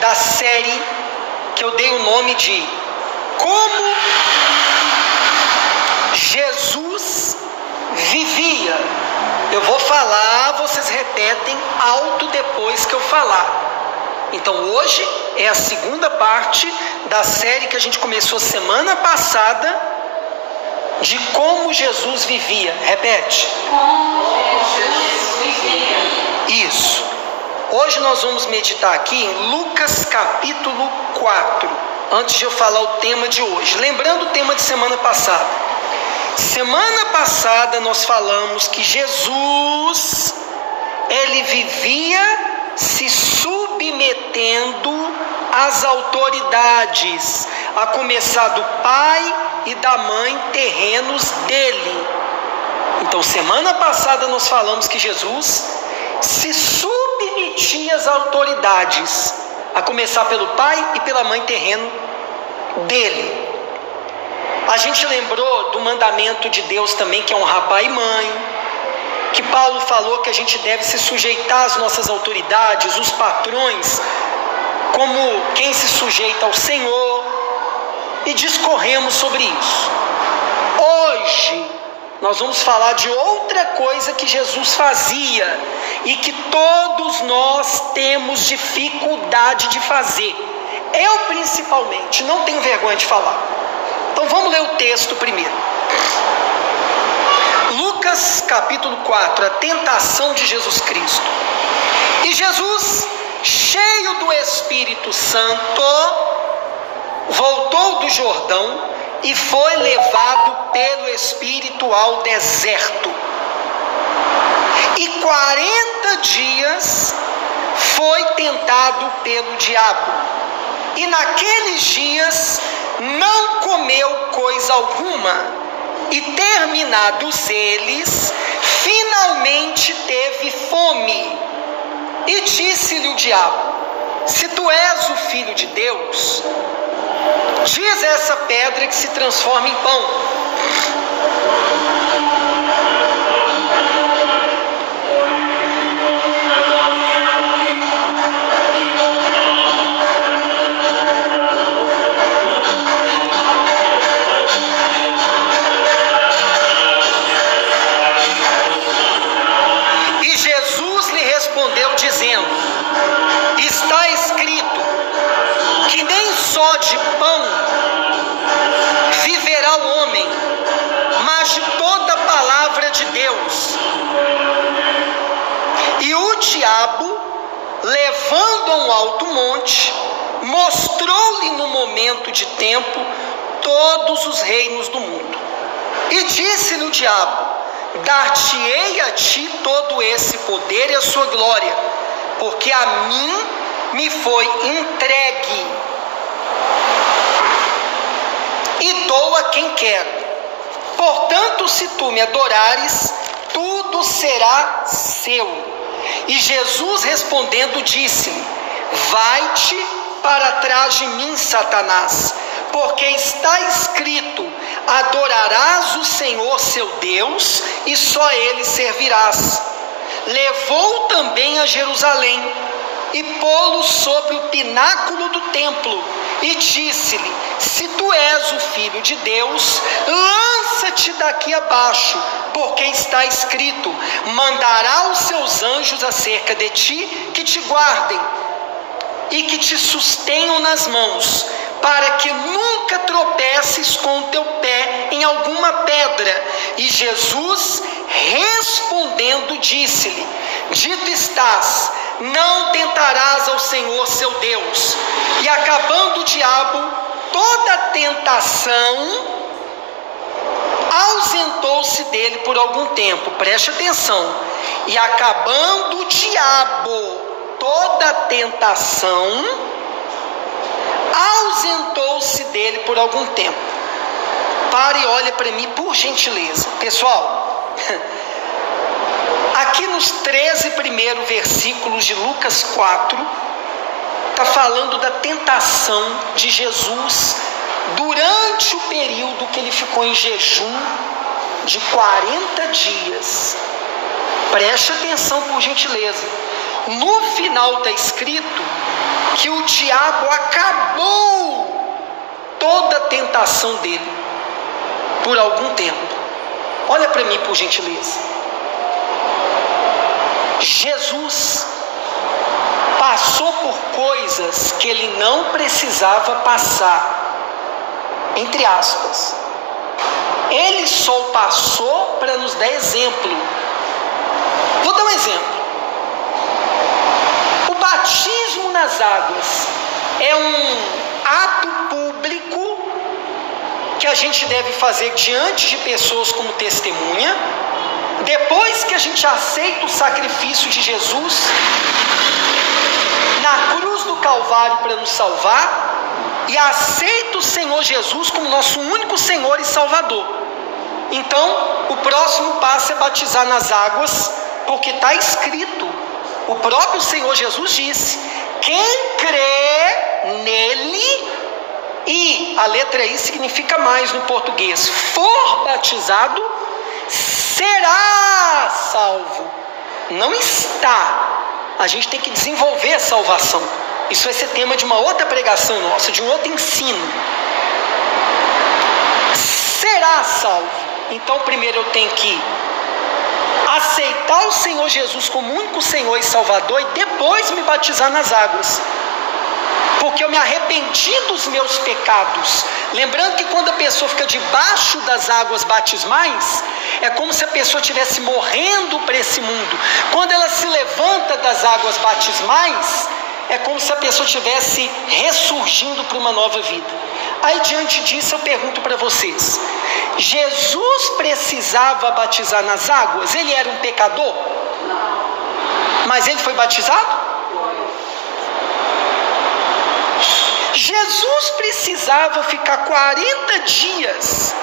da série que eu dei o nome de Como Jesus Vivia. Eu vou falar, vocês repetem alto depois que eu falar. Então hoje é a segunda parte da série que a gente começou semana passada, de como Jesus vivia. Repete. Como Jesus vivia. Isso. Hoje nós vamos meditar aqui em Lucas capítulo 4. Antes de eu falar o tema de hoje, lembrando o tema de semana passada. Semana passada nós falamos que Jesus, ele vivia se submetendo às autoridades, a começar do pai e da mãe terrenos dele. Então, semana passada nós falamos que Jesus se submetia às autoridades, a começar pelo pai e pela mãe terreno dele. A gente lembrou do mandamento de Deus também, que é honrar pai e mãe, que Paulo falou que a gente deve se sujeitar às nossas autoridades, os patrões, como quem se sujeita ao Senhor, e discorremos sobre isso. Hoje nós vamos falar de outra coisa que Jesus fazia e que todos nós temos dificuldade de fazer. Eu principalmente não tenho vergonha de falar. Então vamos ler o texto primeiro. Lucas capítulo 4, a tentação de Jesus Cristo. E Jesus, cheio do Espírito Santo, voltou do Jordão e foi levado pelo Espírito ao deserto. E 40 dias foi tentado pelo diabo. E naqueles dias não comeu coisa alguma. E terminados eles, finalmente teve fome. E disse-lhe o diabo: se tu és o Filho de Deus, diz essa pedra que se transforma em pão. Está escrito que nem só de pão viverá o homem, mas de toda palavra de Deus. E o diabo, levando a um alto monte, mostrou-lhe no momento de tempo todos os reinos do mundo. E disse-lhe o diabo: dar-te-ei a ti todo esse poder e a sua glória, porque a mim me foi entregue, e dou a quem quero. Portanto, se tu me adorares, tudo será seu. E Jesus respondendo disse-lhe: vai-te para trás de mim, Satanás, porque está escrito: adorarás o Senhor seu Deus e só ele servirás. Levou também a Jerusalém e pô-lo sobre o pináculo do templo e disse-lhe: se tu és o Filho de Deus, lança-te daqui abaixo, porque está escrito: mandará os seus anjos acerca de ti, que te guardem e que te sustenham nas mãos, para que nunca tropeces com o teu pé em alguma pedra. E Jesus respondendo disse-lhe: dito estás, não tentarás ao Senhor seu Deus. E acabando o diabo toda a tentação, ausentou-se dele por algum tempo. Preste atenção. E acabando o diabo toda a tentação, ausentou-se dele por algum tempo. Pare e olha para mim, por gentileza. Pessoal, aqui nos 13 primeiros versículos de Lucas 4, está falando da tentação de Jesus durante o período que ele ficou em jejum de 40 dias. Preste atenção, por gentileza. No final está escrito que o diabo acabou toda a tentação dele por algum tempo. Olha para mim, por gentileza. Jesus passou por coisas que ele não precisava passar, entre aspas. Ele só passou para nos dar exemplo. Vou dar um exemplo. O batismo nas águas é um ato público que a gente deve fazer diante de pessoas como testemunha. Depois que a gente aceita o sacrifício de Jesus na cruz do Calvário para nos salvar, e aceita o Senhor Jesus como nosso único Senhor e Salvador. Então, o próximo passo é batizar nas águas, porque está escrito, o próprio Senhor Jesus disse: quem crê nele, e a letra I significa mais no português, for batizado, será salvo. Não está. A gente tem que desenvolver a salvação. Isso vai ser tema de uma outra pregação nossa, de um outro ensino. Será salvo. Então primeiro eu tenho que aceitar o Senhor Jesus como único Senhor e Salvador, e depois me batizar nas águas, porque eu me arrependi dos meus pecados. Lembrando que quando a pessoa fica debaixo das águas batismais, é como se a pessoa estivesse morrendo para esse mundo. Quando ela se levanta das águas batismais, é como se a pessoa estivesse ressurgindo para uma nova vida. Aí diante disso eu pergunto para vocês: Jesus precisava batizar nas águas? Ele era um pecador? Mas ele foi batizado? Jesus precisava ficar 40 dias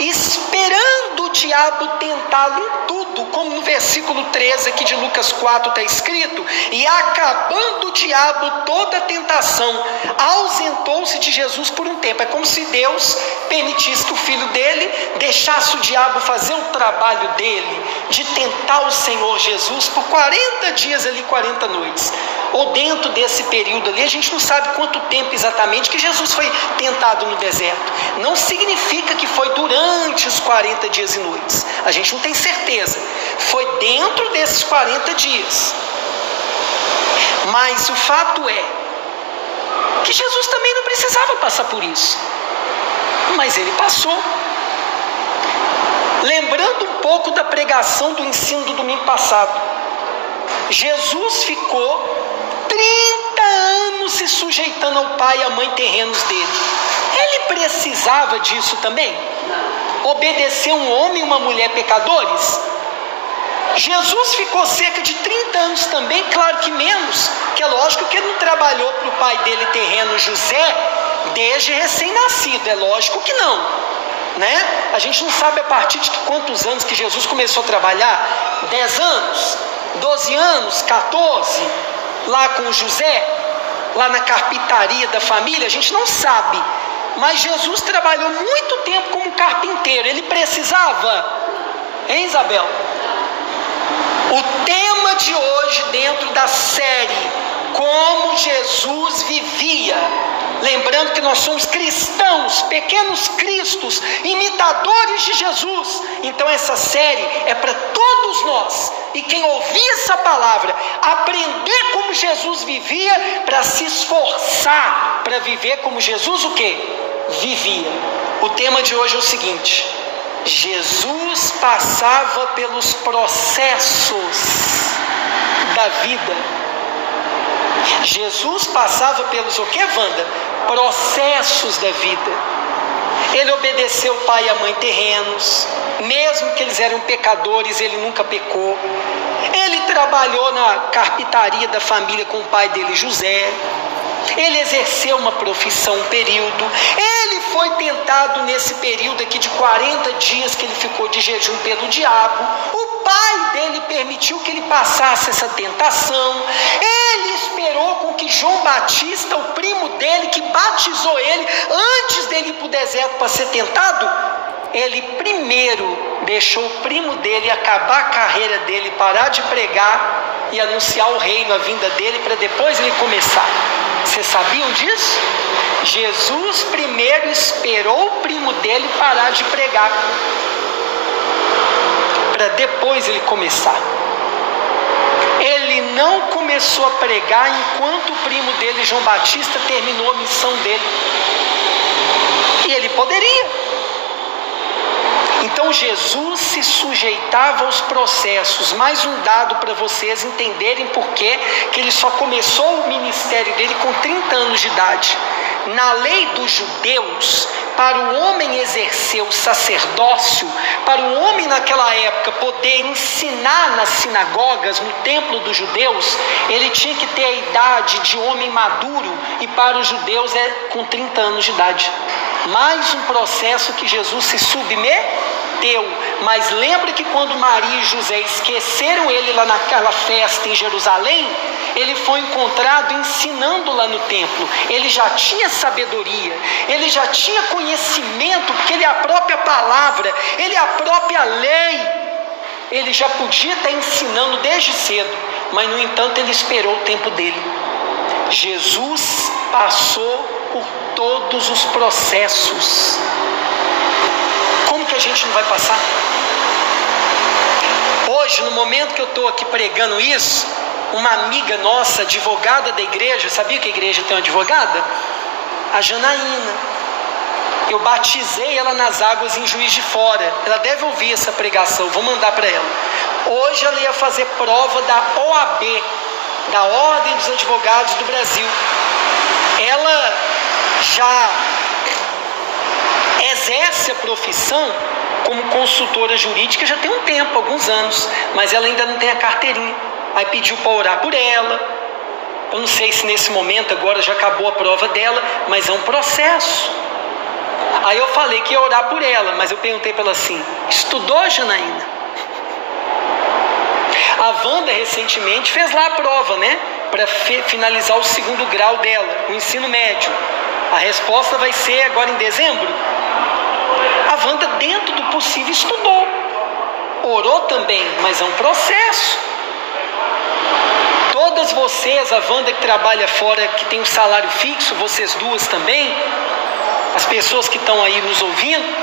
esperando o diabo tentá-lo em tudo, como no versículo 13 aqui de Lucas 4 está escrito: e acabando o diabo toda a tentação, ausentou-se de Jesus por um tempo. É como se Deus permitisse que o filho dele deixasse o diabo fazer o trabalho dele, de tentar o Senhor Jesus por 40 dias ali, 40 noites. Ou dentro desse período ali, a gente não sabe quanto tempo exatamente que Jesus foi tentado no deserto. Não significa que foi durante os 40 dias e noites. A gente não tem certeza. Foi dentro desses 40 dias. Mas o fato é que Jesus também não precisava passar por isso. Mas ele passou. Lembrando um pouco da pregação do ensino do domingo passado, Jesus ficou 30 anos se sujeitando ao pai e à mãe terrenos dele. Ele precisava disso também? Obedecer um homem e uma mulher pecadores? Jesus ficou cerca de 30 anos também, claro que menos, que é lógico que ele não trabalhou para o pai dele terreno José desde recém-nascido, é lógico que não, né? A gente não sabe a partir de quantos anos que Jesus começou a trabalhar, 10 anos, 12 anos, 14, lá com José, lá na carpintaria da família, a gente não sabe, mas Jesus trabalhou muito tempo como carpinteiro. Ele precisava, hein, Isabel? O tema de hoje dentro da série Como Jesus Vivia, lembrando que nós somos cristãos, pequenos cristos, imitadores de Jesus. Então essa série é para todos nós, e quem ouvir essa palavra, aprender como Jesus vivia, para se esforçar para viver como Jesus o quê? Vivia. O tema de hoje é o seguinte: Jesus passava pelos processos da vida. Jesus passava pelos o que, Wanda? Processos da vida. Ele obedeceu o pai e a mãe terrenos, mesmo que eles eram pecadores, ele nunca pecou. Ele trabalhou na carpintaria da família com o pai dele, José. Ele exerceu uma profissão um período. Ele foi tentado nesse período aqui de 40 dias que ele ficou de jejum pelo diabo. O pai dele permitiu que ele passasse essa tentação. Ele esperou com que João Batista, o primo dele, que batizou ele antes dele ir para o deserto para ser tentado, ele primeiro deixou o primo dele acabar a carreira dele, parar de pregar e anunciar o reino, a vinda dele, para depois ele começar. Vocês sabiam disso? Jesus primeiro esperou o primo dele parar de pregar, para depois ele começar. Ele não começou a pregar enquanto o primo dele, João Batista, terminou a missão dele. E ele poderia. Então Jesus se sujeitava aos processos. Mais um dado para vocês entenderem por que ele só começou o ministério dele com 30 anos de idade. Na lei dos judeus, para o homem exercer o sacerdócio, para o homem naquela época poder ensinar nas sinagogas, no templo dos judeus, ele tinha que ter a idade de homem maduro, e para os judeus é com 30 anos de idade. Mais um processo que Jesus se submeteu. Mas lembra que quando Maria e José esqueceram ele lá naquela festa em Jerusalém, ele foi encontrado ensinando lá no templo. Ele já tinha sabedoria, ele já tinha conhecimento, porque ele é a própria palavra, ele é a própria lei. Ele já podia estar ensinando desde cedo, mas no entanto ele esperou o tempo dele. Jesus passou por todos os processos. Como que a gente não vai passar? Hoje, no momento que eu estou aqui pregando isso, uma amiga nossa, advogada da igreja, sabia que a igreja tem uma advogada? A Janaína. Eu batizei ela nas águas em Juiz de Fora. Ela deve ouvir essa pregação, vou mandar para ela. Hoje ela ia fazer prova da OAB, da Ordem dos Advogados do Brasil. Ela já exerce a profissão como consultora jurídica já tem um tempo, alguns anos, mas ela ainda não tem a carteirinha. Aí pediu para orar por ela. Eu não sei se nesse momento agora já acabou a prova dela, mas é um processo. Aí eu falei que ia orar por ela, mas eu perguntei para ela assim: estudou, Janaína? A Wanda recentemente fez lá a prova, né? Para finalizar o 2º grau dela, o ensino médio. A resposta vai ser agora em dezembro. A Wanda, dentro do possível, estudou. Orou também, mas é um processo. Todas vocês, a Wanda que trabalha fora, que tem um salário fixo, vocês duas também, as pessoas que estão aí nos ouvindo,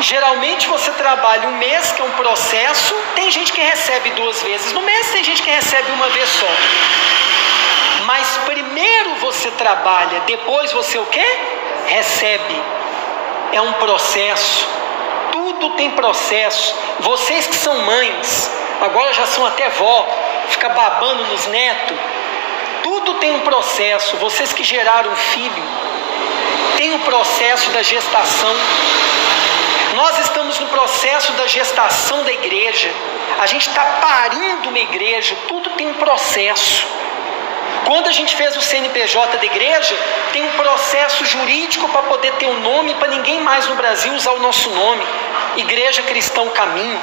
geralmente você trabalha um mês, que é um processo. Tem gente que recebe 2 vezes no mês, tem gente que recebe uma vez só. Mas primeiro você trabalha, depois você o quê? Recebe. É um processo. Tudo tem processo. Vocês que são mães, agora já são até vó, fica babando nos netos. Tudo tem um processo. Vocês que geraram um filho, tem um processo da gestação. Nós estamos no processo da gestação da igreja. A gente está parindo uma igreja. Tudo tem um processo. Quando a gente fez o CNPJ da igreja, tem um processo jurídico para poder ter um nome, para ninguém mais no Brasil usar o nosso nome. Igreja Cristão Caminho.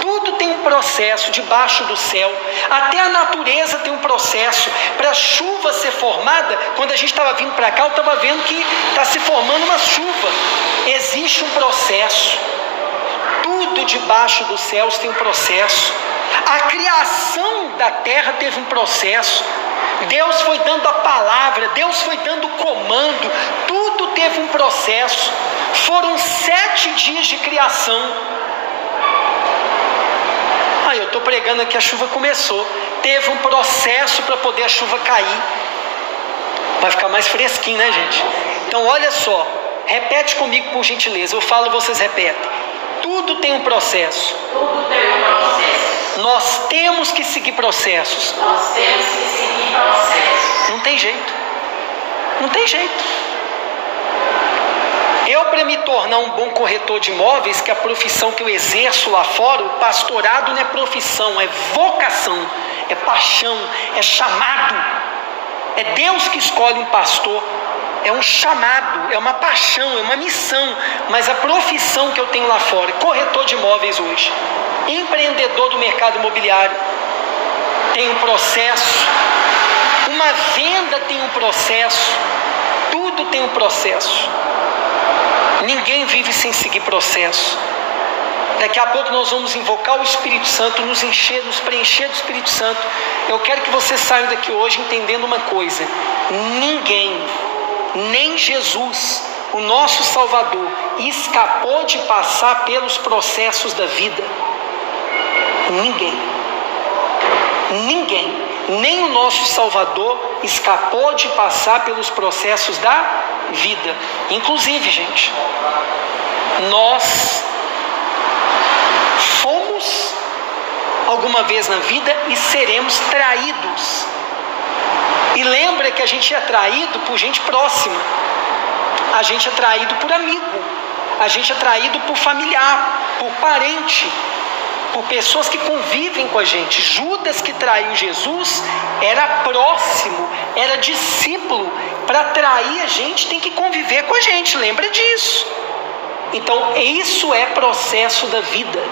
Tudo tem um processo debaixo do céu. Até a natureza tem um processo. Para a chuva ser formada, quando a gente estava vindo para cá, eu estava vendo que está se formando uma chuva. Existe um processo. Tudo debaixo dos céus tem um processo. A criação da terra teve um processo. Deus foi dando a palavra, Deus foi dando o comando, tudo teve um processo. Foram 7 dias de criação. Aí eu estou pregando aqui, a chuva começou. Teve um processo para poder a chuva cair. Vai ficar mais fresquinho, né, gente? Então olha só, repete comigo por gentileza. Eu falo, vocês repetem. Tudo tem um processo. Tudo tem um processo. Nós temos que seguir processos. Nós temos que seguir processos. Não tem jeito. Não tem jeito. Eu, para me tornar um bom corretor de imóveis, que é a profissão que eu exerço lá fora, o pastorado não é profissão, é vocação, é paixão, é chamado. É Deus que escolhe um pastor. É um chamado, é uma paixão, é uma missão. Mas a profissão que eu tenho lá fora, corretor de imóveis hoje, empreendedor do mercado imobiliário, tem um processo. Uma venda tem um processo. Tudo tem um processo. Ninguém vive sem seguir processo. Daqui a pouco nós vamos invocar o Espírito Santo, nos preencher do Espírito Santo. Eu quero que você saia daqui hoje entendendo uma coisa: ninguém, nem Jesus, o nosso Salvador, escapou de passar pelos processos da vida. Ninguém, nem o nosso Salvador escapou de passar pelos processos da vida. Inclusive, gente, nós fomos alguma vez na vida e seremos traídos. E lembra que a gente é traído por gente próxima, a gente é traído por amigo, a gente é traído por familiar, por parente, por pessoas que convivem com a gente. Judas, que traiu Jesus, era próximo, era discípulo. Para trair a gente tem que conviver com a gente, lembra disso. Então isso é processo da vida.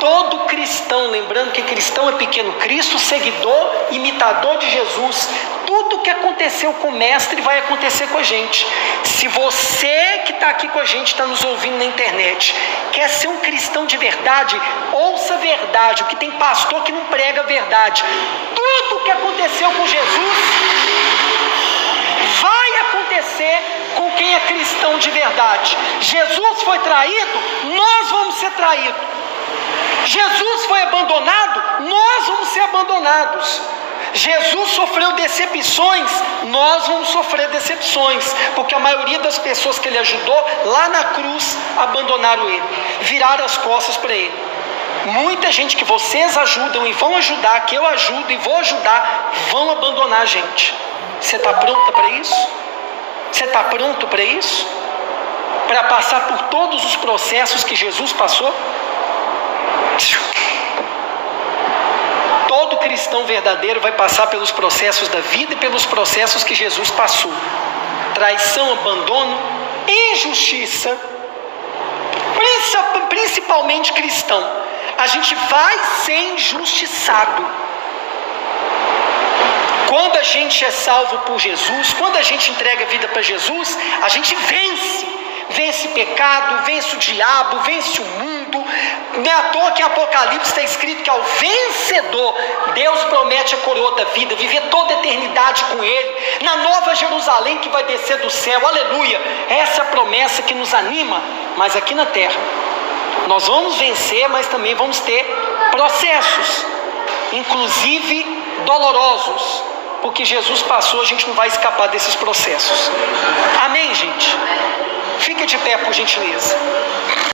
Todo cristão, lembrando que cristão é pequeno Cristo, seguidor, imitador de Jesus, tudo que aconteceu com o mestre vai acontecer com a gente. Se você que está aqui com a gente, está nos ouvindo na internet, quer ser um cristão de verdade, ouça a verdade, porque tem pastor que não prega a verdade. Tudo que aconteceu com Jesus vai acontecer com quem é cristão de verdade. Jesus foi traído, nós vamos ser traídos. Jesus foi abandonado, nós vamos ser abandonados. Jesus sofreu decepções, nós vamos sofrer decepções, porque a maioria das pessoas que ele ajudou lá na cruz abandonaram ele, viraram as costas para ele. Muita gente que vocês ajudam e vão ajudar, que eu ajudo e vou ajudar, vão abandonar a gente. Você está pronta para isso? Você está pronto para isso? Para passar por todos os processos que Jesus passou? Todo cristão verdadeiro vai passar pelos processos da vida e pelos processos que Jesus passou. Traição, abandono, injustiça. Principalmente cristão. A gente vai ser injustiçado. Quando a gente é salvo por Jesus, quando a gente entrega a vida para Jesus, a gente vence. Vence pecado, vence o diabo, vence o mundo. Não é à toa que em Apocalipse está escrito que ao vencedor, Deus promete a coroa da vida, viver toda a eternidade com Ele, na nova Jerusalém que vai descer do céu, aleluia. Essa é a promessa que nos anima. Mas aqui na terra, nós vamos vencer, mas também vamos ter processos, inclusive dolorosos, porque Jesus passou, a gente não vai escapar desses processos. Amém, gente? Fica de pé, por gentileza.